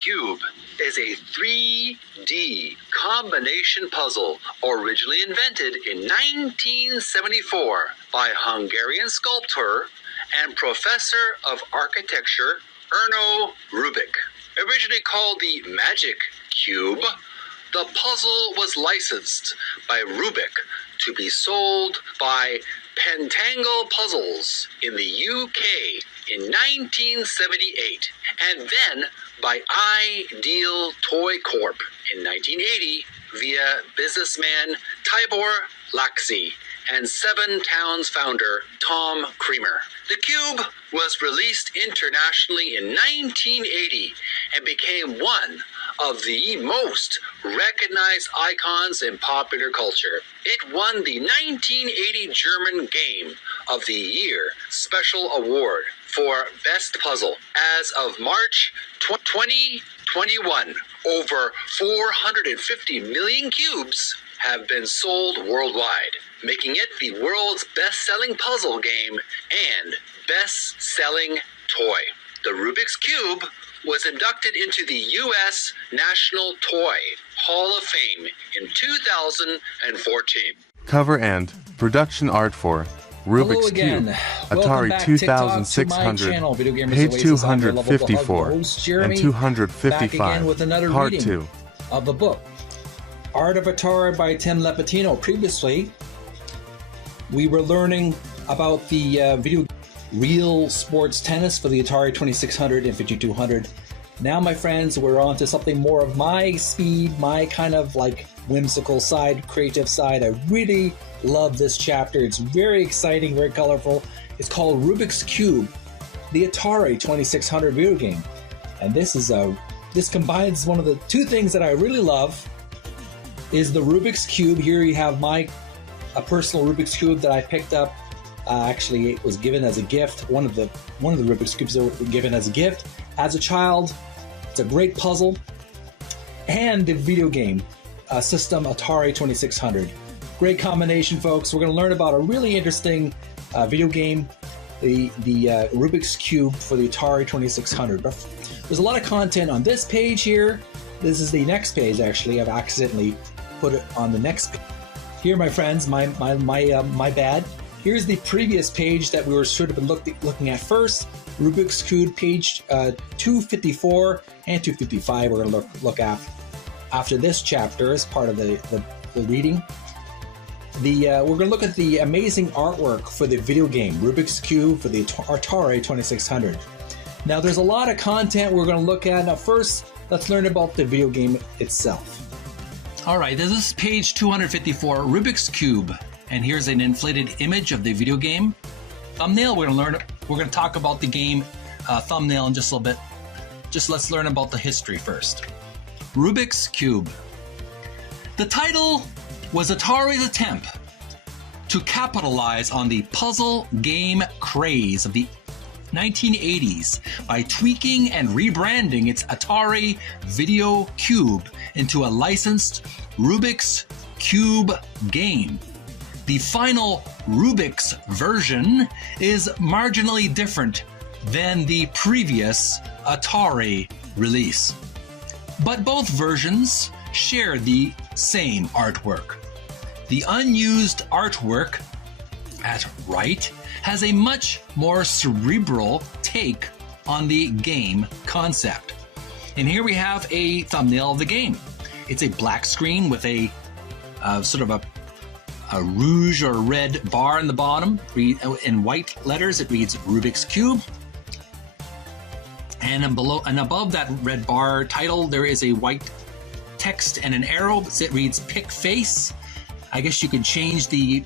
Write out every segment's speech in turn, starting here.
Cube is a 3D combination puzzle originally invented in 1974 by Hungarian sculptor and professor of architecture Erno Rubik. Originally called the Magic Cube, the puzzle was licensed by Rubik to be sold by Pentangle Puzzles in the UK in 1978, and then by Ideal Toy Corp in 1980 via businessman Tibor Laxi and Seven Towns founder Tom Creamer. The Cube was released internationally in 1980 and became one of the most recognized icons in popular culture. It won the 1980 German Game of the Year Special Award for Best Puzzle. As of March 2021, over 450 million cubes have been sold worldwide, making it the world's best-selling puzzle game and best-selling toy. The Rubik's Cube was inducted into the U.S. National Toy Hall of Fame in 2014. Cover and production art for Rubik's Cube, Atari 2600, page 254 and 255, part 2 of the book Art of Atari by Tim Lapetino. Previously, we were learning about the video real sports tennis for the Atari 2600 and 5200. Now, my friends, we're on to something more of my speed, my kind of like whimsical side, creative side. I really love this chapter. It's very exciting, very colorful. It's called Rubik's Cube, the Atari 2600 video game. And this combines one of the two things that I really love is the Rubik's Cube. Here you have a personal Rubik's Cube that I picked up. Actually, it was given as a gift. One of the Rubik's Cubes that were given as a gift as a child. It's a great puzzle. And the video game system, Atari 2600. Great combination, folks. We're going to learn about a really interesting video game, the Rubik's Cube for the Atari 2600. But there's a lot of content on this page here. This is the next page, actually. I've accidentally put it on the next page. Here, my friends, my bad. Here's the previous page that we were sort of looking at first. Rubik's Cube, page 254 and 255. We're going to look at after this chapter as part of the reading. We're going to look at the amazing artwork for the video game Rubik's Cube for the Atari 2600. Now, there's a lot of content we're going to look at. Now, first, let's learn about the video game itself. All right, this is page 254, Rubik's Cube. And here's an inflated image of the video game. Thumbnail, we're going to talk about the game thumbnail in just a little bit. Just let's learn about the history first. Rubik's Cube. The title was Atari's attempt to capitalize on the puzzle game craze of the 1980s by tweaking and rebranding its Atari Video Cube into a licensed Rubik's Cube game. The final Rubik's version is marginally different than the previous Atari release, but both versions share the same artwork. The unused artwork at right has a much more cerebral take on the game concept. And here we have a thumbnail of the game. It's a black screen with a sort of a rouge or red bar in the bottom. In white letters, it reads Rubik's Cube. And below and above that red bar title, there is a white text and an arrow. It reads Pick Face. I guess you could change the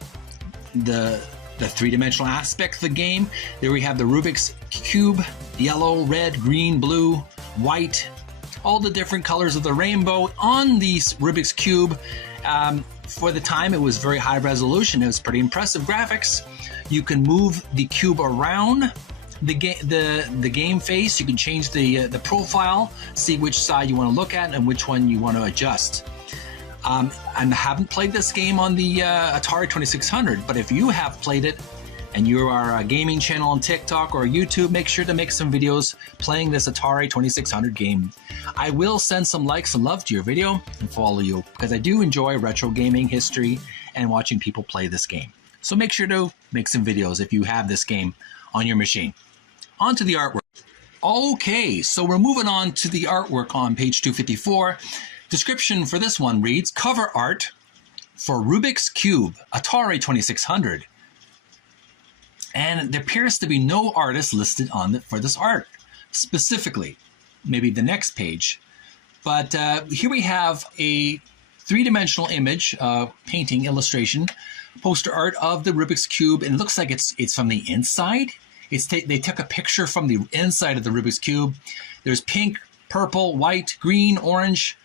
three-dimensional aspect of the game. There we have the Rubik's Cube, yellow, red, green, blue, white, all the different colors of the rainbow on the Rubik's Cube. For the time, it was very high resolution. It was pretty impressive graphics. You can move the cube around the game face. You can change the profile, see which side you want to look at and which one you want to adjust. I haven't played this game on the Atari 2600, but if you have played it, and you are a gaming channel on TikTok or YouTube, make sure to make some videos playing this Atari 2600 game. I will send some likes and love to your video and follow you because I do enjoy retro gaming history and watching people play this game. So make sure to make some videos if you have this game on your machine. On to the artwork. Okay, so we're moving on to the artwork on page 254. Description for this one reads, cover art for Rubik's Cube, Atari 2600. And there appears to be no artist listed on for this art, specifically, maybe the next page. But here we have a three-dimensional image, painting, illustration, poster art of the Rubik's Cube, and it looks like it's from the inside. They took a picture from the inside of the Rubik's Cube. There's pink, purple, white, green, orange,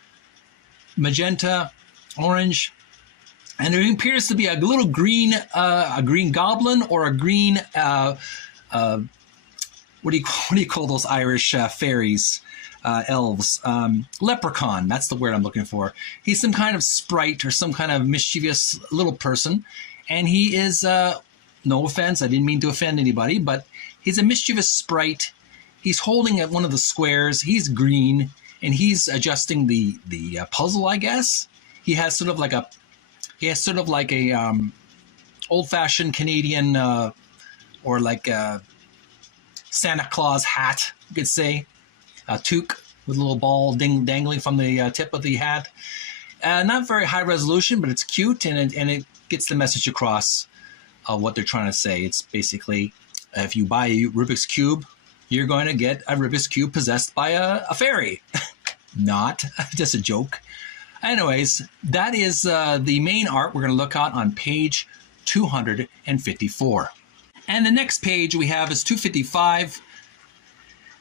magenta, orange, and there appears to be a little green goblin or a green what do you call those Irish fairies, elves? Leprechaun. That's the word I'm looking for. He's some kind of sprite or some kind of mischievous little person, and he is no offense, I didn't mean to offend anybody, but he's a mischievous sprite. He's holding at one of the squares. He's green, and he's adjusting the puzzle, I guess. He has sort of like a old-fashioned Canadian or like a Santa Claus hat, you could say, a toque with a little ball dangling from the tip of the hat. Not very high resolution, but it's cute, and it gets the message across of what they're trying to say. It's basically, if you buy a Rubik's Cube, you're going to get a Rubik's Cube possessed by a fairy. Not, just a joke. Anyways, that is the main art we're going to look at on page 254. And the next page we have is 255.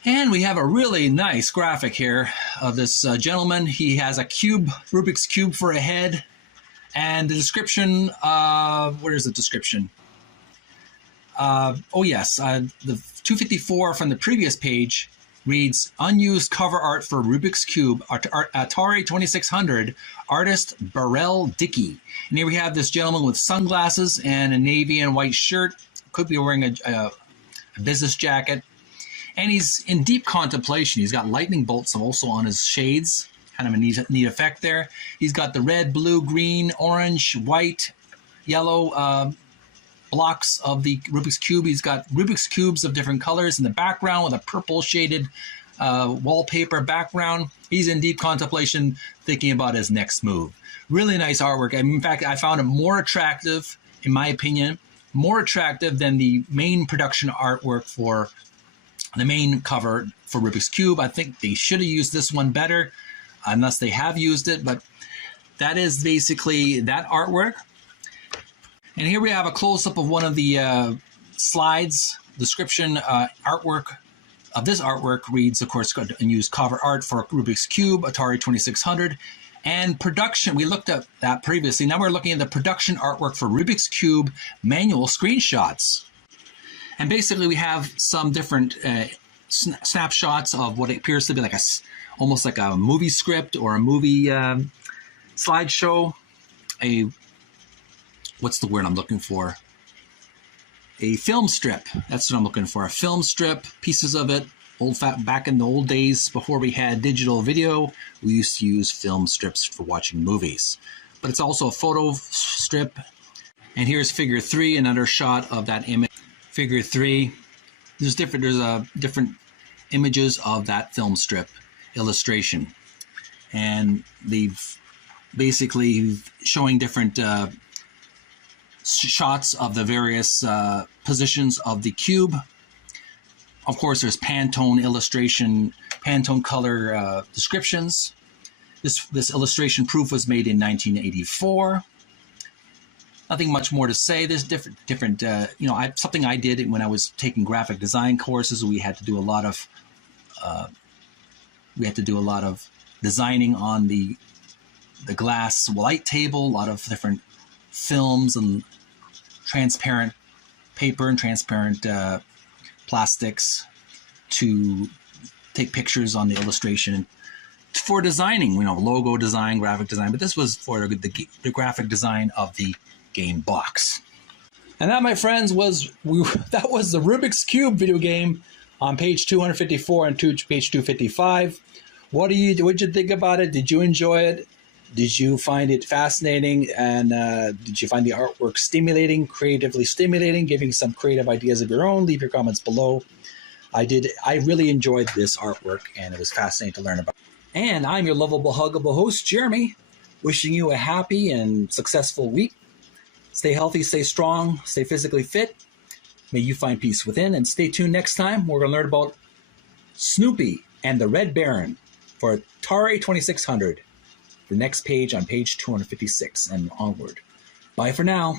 And we have a really nice graphic here of this gentleman. He has a cube, Rubik's Cube for a head. And the description, where is the description? Oh yes, the 254 from the previous page reads, unused cover art for Rubik's Cube, Atari 2600, artist Burrell Dickey. And here we have this gentleman with sunglasses and a navy and white shirt, could be wearing a business jacket, and he's in deep contemplation. He's got lightning bolts also on his shades, kind of a neat effect there. He's got the red, blue, green, orange, white, yellow blocks of the Rubik's Cube. He's got Rubik's Cubes of different colors in the background with a purple shaded wallpaper background. He's in deep contemplation, thinking about his next move. Really nice artwork. In fact, I found it more attractive, in my opinion, more attractive than the main production artwork for the main cover for Rubik's Cube. I think they should have used this one better, unless they have used it, but that is basically that artwork. And here we have a close-up of one of the slides. Description artwork of this artwork reads, of course, unused cover art for Rubik's Cube, Atari 2600. And production, we looked at that previously. Now we're looking at the production artwork for Rubik's Cube manual screenshots. And basically we have some different snapshots of what appears to be like almost like a movie script or a movie slideshow. What's the word I'm looking for? A film strip. That's what I'm looking for. A film strip, pieces of it. Back in the old days, before we had digital video, we used to use film strips for watching movies. But it's also a photo strip. And here's figure 3, another shot of that image. Figure 3. There's different images of that film strip illustration. And they've basically showing different shots of the various positions of the cube. Of course, there's Pantone illustration, Pantone color descriptions. This illustration proof was made in 1984. Nothing much more to say. There's different something I did when I was taking graphic design courses. We had to do a lot of designing on the glass light table, a lot of different films and transparent paper and transparent plastics to take pictures on the illustration for designing, logo design, graphic design, but this was for the graphic design of the game box. And that, my friends, was that was the Rubik's Cube video game on page 254 and page 255. What'd you think about it? Did you enjoy it? Did you find it fascinating? And did you find the artwork stimulating, creatively stimulating, giving some creative ideas of your own? Leave your comments below. I did. I really enjoyed this artwork, and it was fascinating to learn about. And I'm your lovable, huggable host, Jeremy, wishing you a happy and successful week. Stay healthy, stay strong, stay physically fit. May you find peace within. And stay tuned next time. We're going to learn about Snoopy and the Red Baron for Atari 2600. The next page on page 256 and onward. Bye for now.